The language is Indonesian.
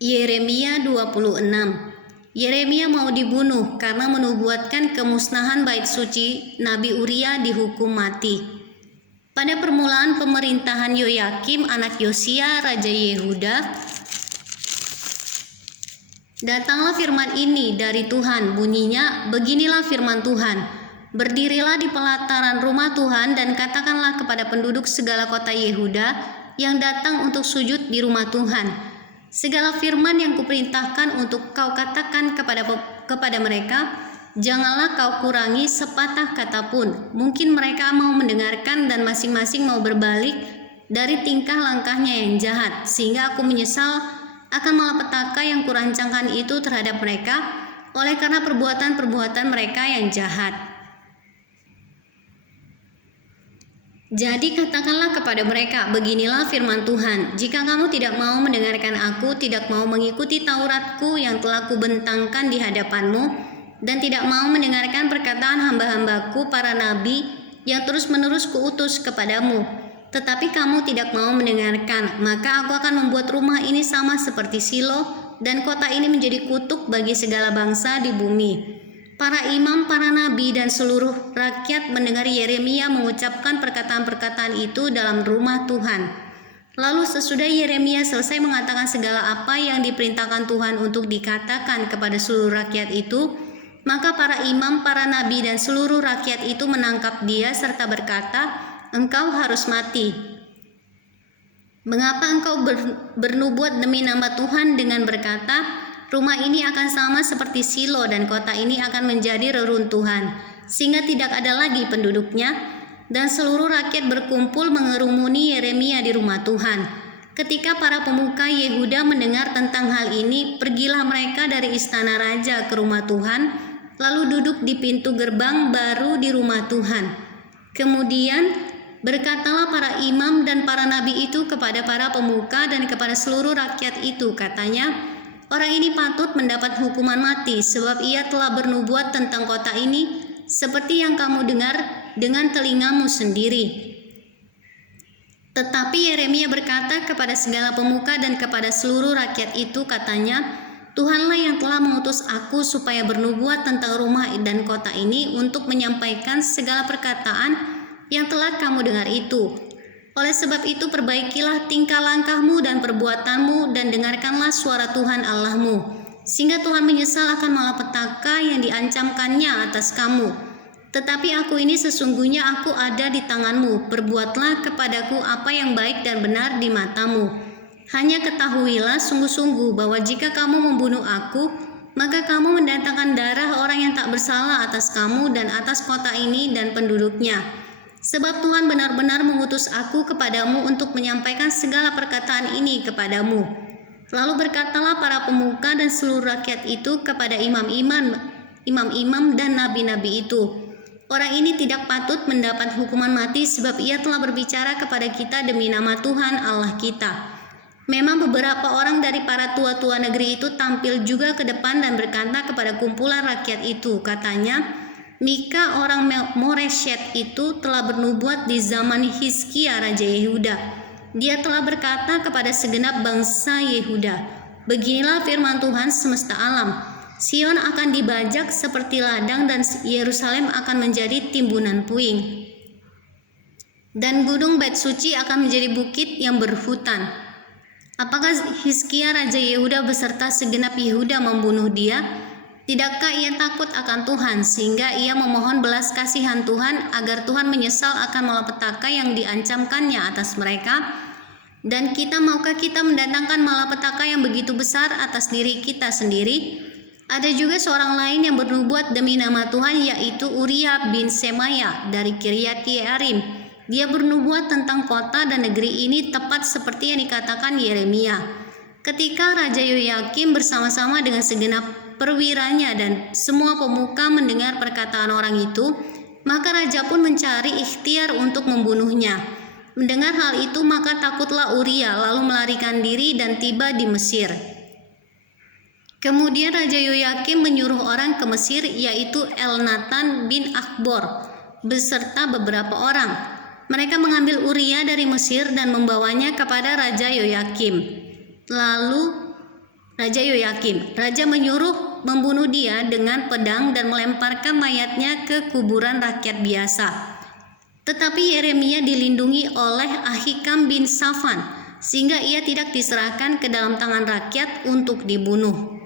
Yeremia 26. Yeremia mau dibunuh karena menubuatkan kemusnahan bait suci. Nabi Uria dihukum mati. Pada permulaan pemerintahan Yoyakim anak Yosia raja Yehuda, datanglah firman ini dari Tuhan. Bunyinya, beginilah firman Tuhan. Berdirilah di pelataran rumah Tuhan dan katakanlah kepada penduduk segala kota Yehuda yang datang untuk sujud di rumah Tuhan, segala firman yang kuperintahkan untuk kau katakan kepada mereka, janganlah kau kurangi sepatah kata pun. Mungkin mereka mau mendengarkan dan masing-masing mau berbalik dari tingkah langkahnya yang jahat, sehingga aku menyesal akan malapetaka yang kurancangkan itu terhadap mereka oleh karena perbuatan-perbuatan mereka yang jahat. Jadi katakanlah kepada mereka, beginilah firman Tuhan, jika kamu tidak mau mendengarkan aku, tidak mau mengikuti Tauratku yang telah kubentangkan di hadapanmu, dan tidak mau mendengarkan perkataan hamba-hambaku para nabi yang terus-menerus kuutus kepadamu, tetapi kamu tidak mau mendengarkan, maka aku akan membuat rumah ini sama seperti Silo, dan kota ini menjadi kutuk bagi segala bangsa di bumi. Para imam, para nabi, dan seluruh rakyat mendengar Yeremia mengucapkan perkataan-perkataan itu dalam rumah Tuhan. Lalu sesudah Yeremia selesai mengatakan segala apa yang diperintahkan Tuhan untuk dikatakan kepada seluruh rakyat itu, maka para imam, para nabi, dan seluruh rakyat itu menangkap dia serta berkata, engkau harus mati. Mengapa engkau bernubuat demi nama Tuhan dengan berkata, rumah ini akan sama seperti Silo dan kota ini akan menjadi reruntuhan, sehingga tidak ada lagi penduduknya? Dan seluruh rakyat berkumpul mengerumuni Yeremia di rumah Tuhan. Ketika para pemuka Yehuda mendengar tentang hal ini, pergilah mereka dari istana raja ke rumah Tuhan, lalu duduk di pintu gerbang baru di rumah Tuhan. Kemudian berkatalah para imam dan para nabi itu kepada para pemuka dan kepada seluruh rakyat itu, katanya, orang ini patut mendapat hukuman mati sebab ia telah bernubuat tentang kota ini seperti yang kamu dengar dengan telingamu sendiri. Tetapi Yeremia berkata kepada segala pemuka dan kepada seluruh rakyat itu, katanya, Tuhanlah yang telah mengutus aku supaya bernubuat tentang rumah dan kota ini untuk menyampaikan segala perkataan yang telah kamu dengar itu. Oleh sebab itu perbaikilah tingkah langkahmu dan perbuatanmu dan dengarkanlah suara Tuhan Allahmu, sehingga Tuhan menyesal akan malapetaka yang diancamkannya atas kamu. Tetapi aku ini sesungguhnya aku ada di tanganmu, perbuatlah kepadaku apa yang baik dan benar di matamu. Hanya ketahuilah sungguh-sungguh bahwa jika kamu membunuh aku, maka kamu mendatangkan darah orang yang tak bersalah atas kamu dan atas kota ini dan penduduknya. Sebab Tuhan benar-benar mengutus aku kepadamu untuk menyampaikan segala perkataan ini kepadamu. Lalu berkatalah para pemuka dan seluruh rakyat itu kepada imam-imam dan nabi-nabi itu, orang ini tidak patut mendapat hukuman mati sebab ia telah berbicara kepada kita demi nama Tuhan Allah kita. Memang beberapa orang dari para tua-tua negeri itu tampil juga ke depan dan berkata kepada kumpulan rakyat itu, katanya, Mika orang Moreshet itu telah bernubuat di zaman Hizkia raja Yehuda. Dia telah berkata kepada segenap bangsa Yehuda, beginilah firman Tuhan semesta alam, Sion akan dibajak seperti ladang dan Yerusalem akan menjadi timbunan puing, dan gunung Bait Suci akan menjadi bukit yang berhutan. Apakah Hizkia raja Yehuda beserta segenap Yehuda membunuh dia? Tidakkah ia takut akan Tuhan sehingga ia memohon belas kasihan Tuhan agar Tuhan menyesal akan malapetaka yang diancamkannya atas mereka? Dan maukah kita mendatangkan malapetaka yang begitu besar atas diri kita sendiri? Ada juga seorang lain yang bernubuat demi nama Tuhan, yaitu Uria bin Semaya dari Kiryat Yearim. Dia bernubuat tentang kota dan negeri ini tepat seperti yang dikatakan Yeremia. Ketika Raja Yoyakim bersama-sama dengan segenap perwiranya dan semua pemuka mendengar perkataan orang itu, maka raja pun mencari ikhtiar untuk membunuhnya. Mendengar hal itu, maka takutlah Uria lalu melarikan diri dan tiba di Mesir. Kemudian Raja Yoyakim menyuruh orang ke Mesir, yaitu Elnatan bin Akbor beserta beberapa orang. Mereka mengambil Uria dari Mesir dan membawanya kepada Raja Yoyakim. Lalu Raja Yoyakim. Raja menyuruh membunuh dia dengan pedang dan melemparkan mayatnya ke kuburan rakyat biasa. Tetapi Yeremia dilindungi oleh Ahikam bin Safan, sehingga ia tidak diserahkan ke dalam tangan rakyat untuk dibunuh.